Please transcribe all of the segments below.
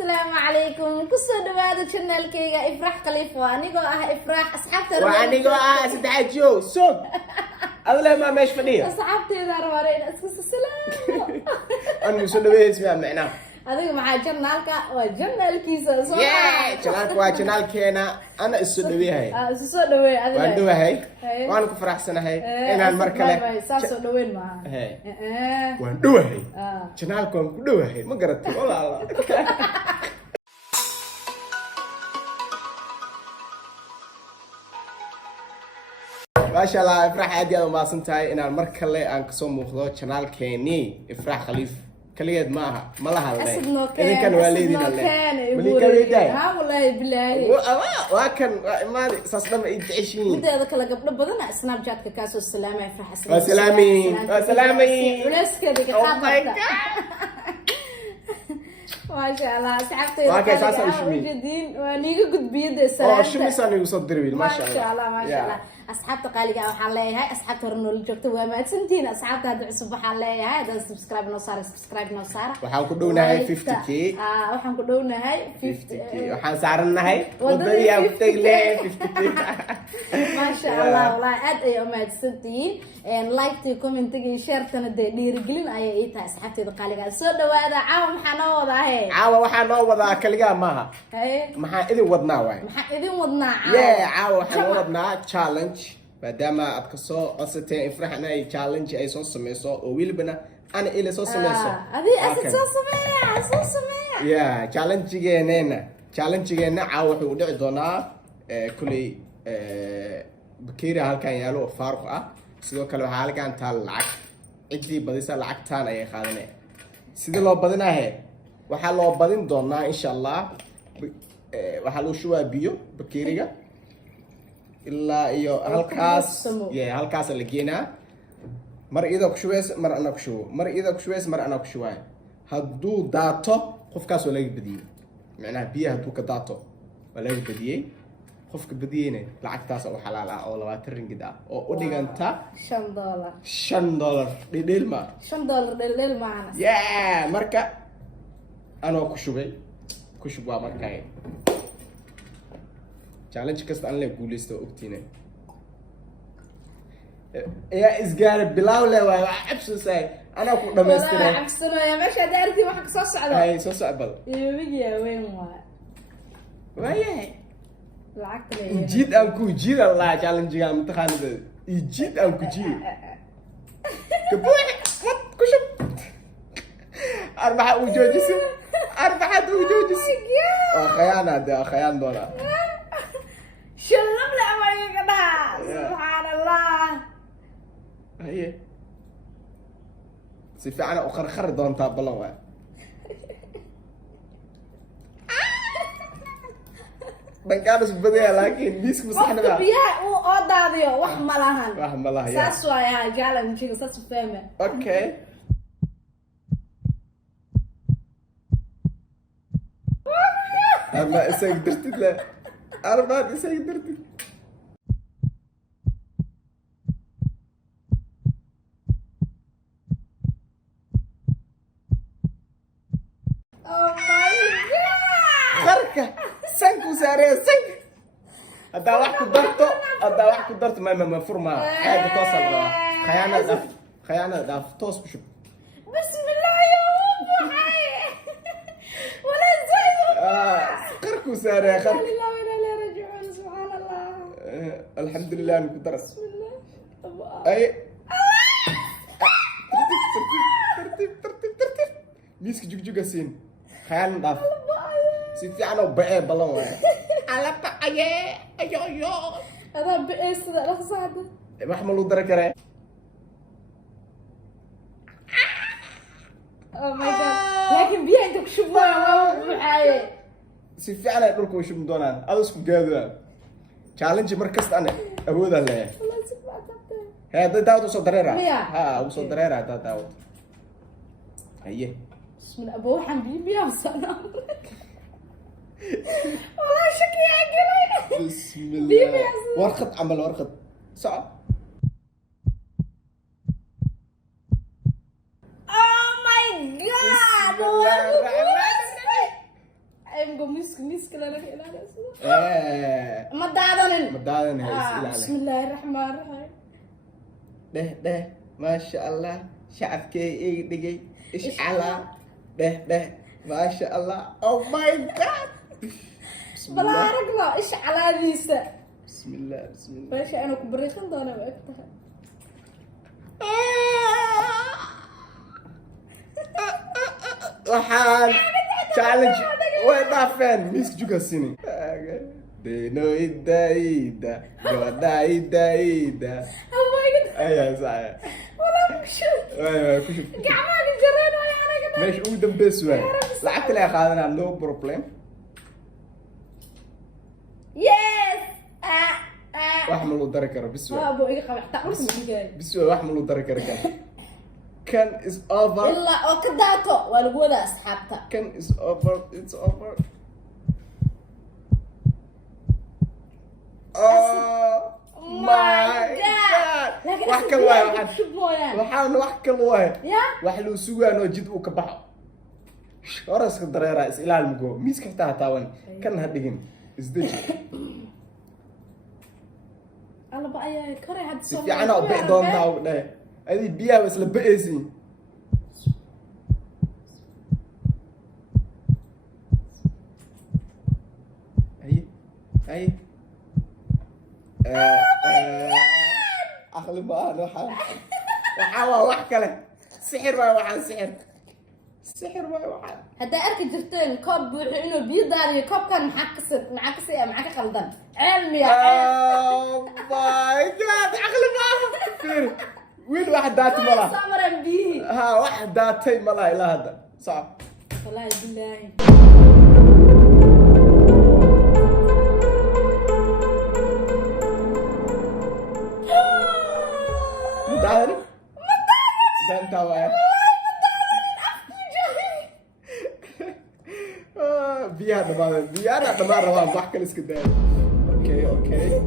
السلام عليكم كسر دواد channel كيغا إفراح خليفة وأنيقو إفراح أصحابتي وأنيقو سدحت جو صوت أغلى ما مش فنية أصحابتي ذا روارين أسكس السلام أنا مسلوي اسمه معناه هذا مع channelك وchannel كيسا صح channelك وchannel كينا أنا السلوي هاي السلوي وأنا دوه هاي وأنا كفرح سنة هاي إن المركلة ساسو دوين معها هاي وأنا دوه هاي channelكم دوه هاي ما قرأت والله ما شاء الله إفراح عادي أنا ما صنتهاي إن المركلة أنا كسوم مخلو channel كيني إفراح خليف كليد معها ما لها أسد إذا كان والدينا اللي كان ها والله بالله وكان ما صصنا يدعشين مدة هذا كلا قبل بدنا سناب شات كاسو السلامة يفرح سلامي سلامي وليس كذا كحاطة ما شاء الله سحبتي واقع أساسا وشمي جدين ونيجي قد بيد السلام شو مثلا يصدر بيل ما شاء الله ما شاء الله أصحابتي قالي قاعد حالي هاي أصحابتي رنول جبتوا وما تسنتين أصحابتي هذا عصب حالي هاي هذا سبسكرايب نصار وحن كلنا هاي 50k وحن كلنا هاي 50k وحن سعرنا هاي وضيع وتقلي 50k ما شاء الله والله أد أيام ما تسنتين لايك كومنتي شير تندي رجلين أي إيه أصحابتي قالي قاعد صدق وهذا عاو محنوضة هاي عاو وحنوضة كلجا معها هاي محا إذا وضنا واي محا إذا وضنا عاو يا عاو حنوضنا challenge maadaama aad ka soo codsateen ifrax inay challenge ay soo sameyso oo wiliba ana ila soo sameyso adi asid soo sameeya challenge-geena caaw wuxuu dhici doonaa kulay bakeeri halkan yaalo oo faaruq ah sidoo kale waxa halkan taal lacag cidii badisa lacagtaan ay qaadanay sida loo badinahay waxa loo badin doonaa insha Allah waxa loo shubaa biyo bakeeriga ilaa iyo halkaas la geenaa mar ida ku shuweys mar ana ku shuwo mar ida ku shuweys mar ana ku shuwaa haduu daato qofkaas oo laga badiyay macnaha biyaha haduu ka daato waa laga badiyay qofka badiyayna lacagtaas oo xalaal ah oo 20 ringgit ah oo u dhiganta $5 dhidhil ma $5 maana marka ana ku shubay markaa challenge kasta aan la guuleysto ogtiina ya isgaar bilaw la waa absusay ana ku dhameystiray absanaaya meesha daarti wax ka soo socdo ay soo socbal iyo weyn waaye lacagta jid aan ku jid Allah challenge-ga imtixaanada jid aan ku jid kabuux kushub arbaxa u joojisay khayaan doona شلم لا ما يقدر سبحان الله هي سيف أنا أخرخر دون تابلوا بنكارس بديا لكن بيسك مسحنا وقت بيها وقضاضيو وحملهن يا ساسوا يا جالا مشي ساسو فهمه اوكي أما إسا قدرت له أربعة إسا قدرت خركة سنكو سارية سنك هذا واحد قدرت ما فرما حاجة توصل خيانة داف توص بشوف بسم الله يا أبو حي ولا زي خركو سارية خرك الله وإنا إليه راجعون سبحان الله الحمد لله أنا كنت درس بسم الله أي ترتيب ميسك جوج سين خيانة داف سيتي أنا وبقى بلون على بقى أيو هذا بإيش ذا لحظة محمود دركرة Oh my god لكن بيها أنت كشوفها ما معاي سيتي أنا أقولك وش مدونان أدوس كجادو challenge مركز أنا أبود الله والله سبحان الله هذا داود وصل دريرة مية وصل دريرة هذا داود أيه بسم الله أبوه حبيبي يا صنم والله شكلي عقلي بسم الله ورقة عمل ورقة صعب Oh my god miiska la ilaaliyo Eh, ma daadanin ma daadan hays Ah, ilaali. bismillaahi raxmaani raxiim Dheh, maasha Allah, shacabkay ii dhigay, ishcala. Dheh, maasha Allah. Oh my God. bala Bismillah. aragno isha calaadiisa Bismillah. meesha inuu ku bariiqan doono ma egtahay Waxaan challenge way dhaafeen miiska juga sini. Deno ida, goda ida. oh my god Ayaa saaya. wala kushay Kushub. gacmaha jareen way anaga Meesha ugu dambeys waay. Lacagta la qaadanaa no problem. yes Wax ma loo dari karo bis waay. abo iga qabaxta urus digay Bis waay wax ma loo dari karo kan. Kan is over. illa oo ka daato waa lagu wada asxaabta Kan is over. It's over. Oh my God. Wax kale waay waxaan. Waxaan wax kale waay. ya wax loo sugaano jid uu ka baxo horaska dareera is ilaal mugo miiska xitaa taawan kan ha dhigin isdeji alaba ayaa kare had si fiican oo bixi doontaa u dhahay adi biyaha isla ba'aysiin ay aqli ma aha waxaa waa wax kale sixir waay waxaan sixir waay waxaan haddaa arki jirteen koob buuxo inuu biyo daariyo koobkan maxaa ka qaldan cilmiya oh my God aqli ma aha fiir wiil wax daatay ma laha soo mareen biyihii ha wax daatay ma laha ilaa hadda صعب والله بالله مدعي ده انت واحد بيانا دمار روان بحكي الاسكندري اوكي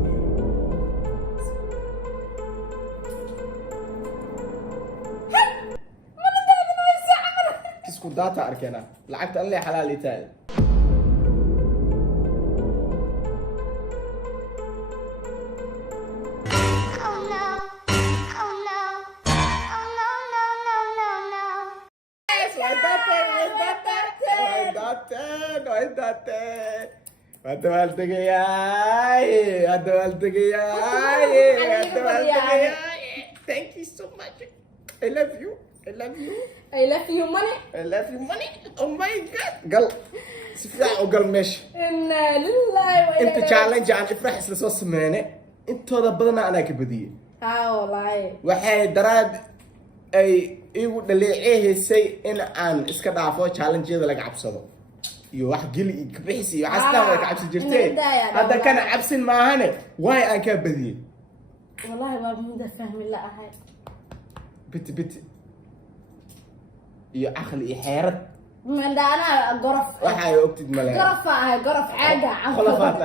كيسكو داتا اركينا لعبت قال لي حلالي تاني Thank you so much. I love you. I love you. I love you money. I love you money. Oh my God. قل سفاح وقل مش. إنا لله وإنا أنت challenge عن إفرح سلسلة سمانة. أنت هذا بدنا أنا كبدية. ها والله. waxay daraad ay igu dhaleeceysay in aan iska dhaafo challenge-yada laga cabsado iyo wax geli ka bixisi iyo xastaan way ka cabsi jirtay hadda kana cabsin maahane way aan ka badiyay wallahi waa muddo fahmi la ahay bit iyo aqli iyo xeerad mandana gorof waxa ay ogtid malee gorof ahay gorof caaga khalafaat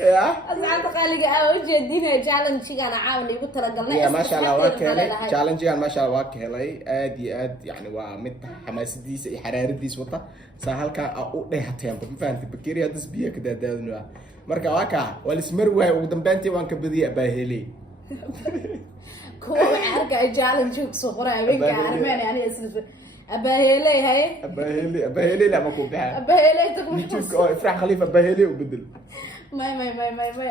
يا أصعب قالي وجدينا challenge أنا عاون يقول ترى قلنا يا ما شاء الله واكلي challenge يعني ما شاء الله واكلي آد يعني ومت حماس ديس حرارة ديس وطا سهل كان أو ده هتيم فهمت بكيري هذا سبيه كده ده مركا واكا والسمر ودم بنتي وانك بدي أباهلي كو عارك challenge صغيرة بينك عارمين يعني اسمه أباهلي هاي أباهلي لا ما كوب بها أباهلي تقول نشوف إفرح خليفة أباهلي وبدل ما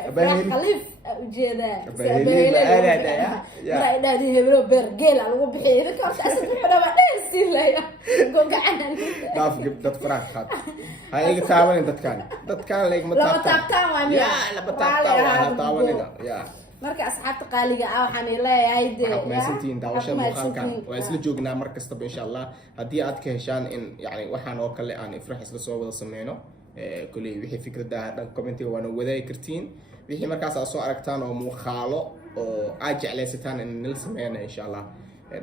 إفرح خليف وجيدا أباهلي لا لا لا دي هبلو برجيل على وبحي إذا كنت أسد بحنا ما نسي لا يا قوق عنا ناف جبت فرح خد هاي تعاون دت كان ليك متابتان وامي يا لا بتابتان تعاون يا marka asxaabta qaaliga ah waxaan leeyahay meesantiin daawashada muuqaalkan waa isla joognaa mar kastaba insha Allah hadii aad ka heshaan in yani waxaan oo kale aan ifrax isla soo wada sameeyno kulli wixii fikradaha dhan commentiga waana wadaagi kartiin wixii markaas aad soo aragtaan oo muuqaalo oo aad jeclaysataan in nil sameeyna insha Allah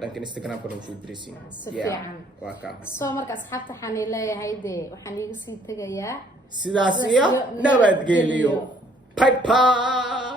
dhankan Instagram-ka noo soo dirisiin waa ka soo marka asxaabta waxaan leeyahay waxaan iga sii tagayaa sidaas iyo nabadgelyo bye bye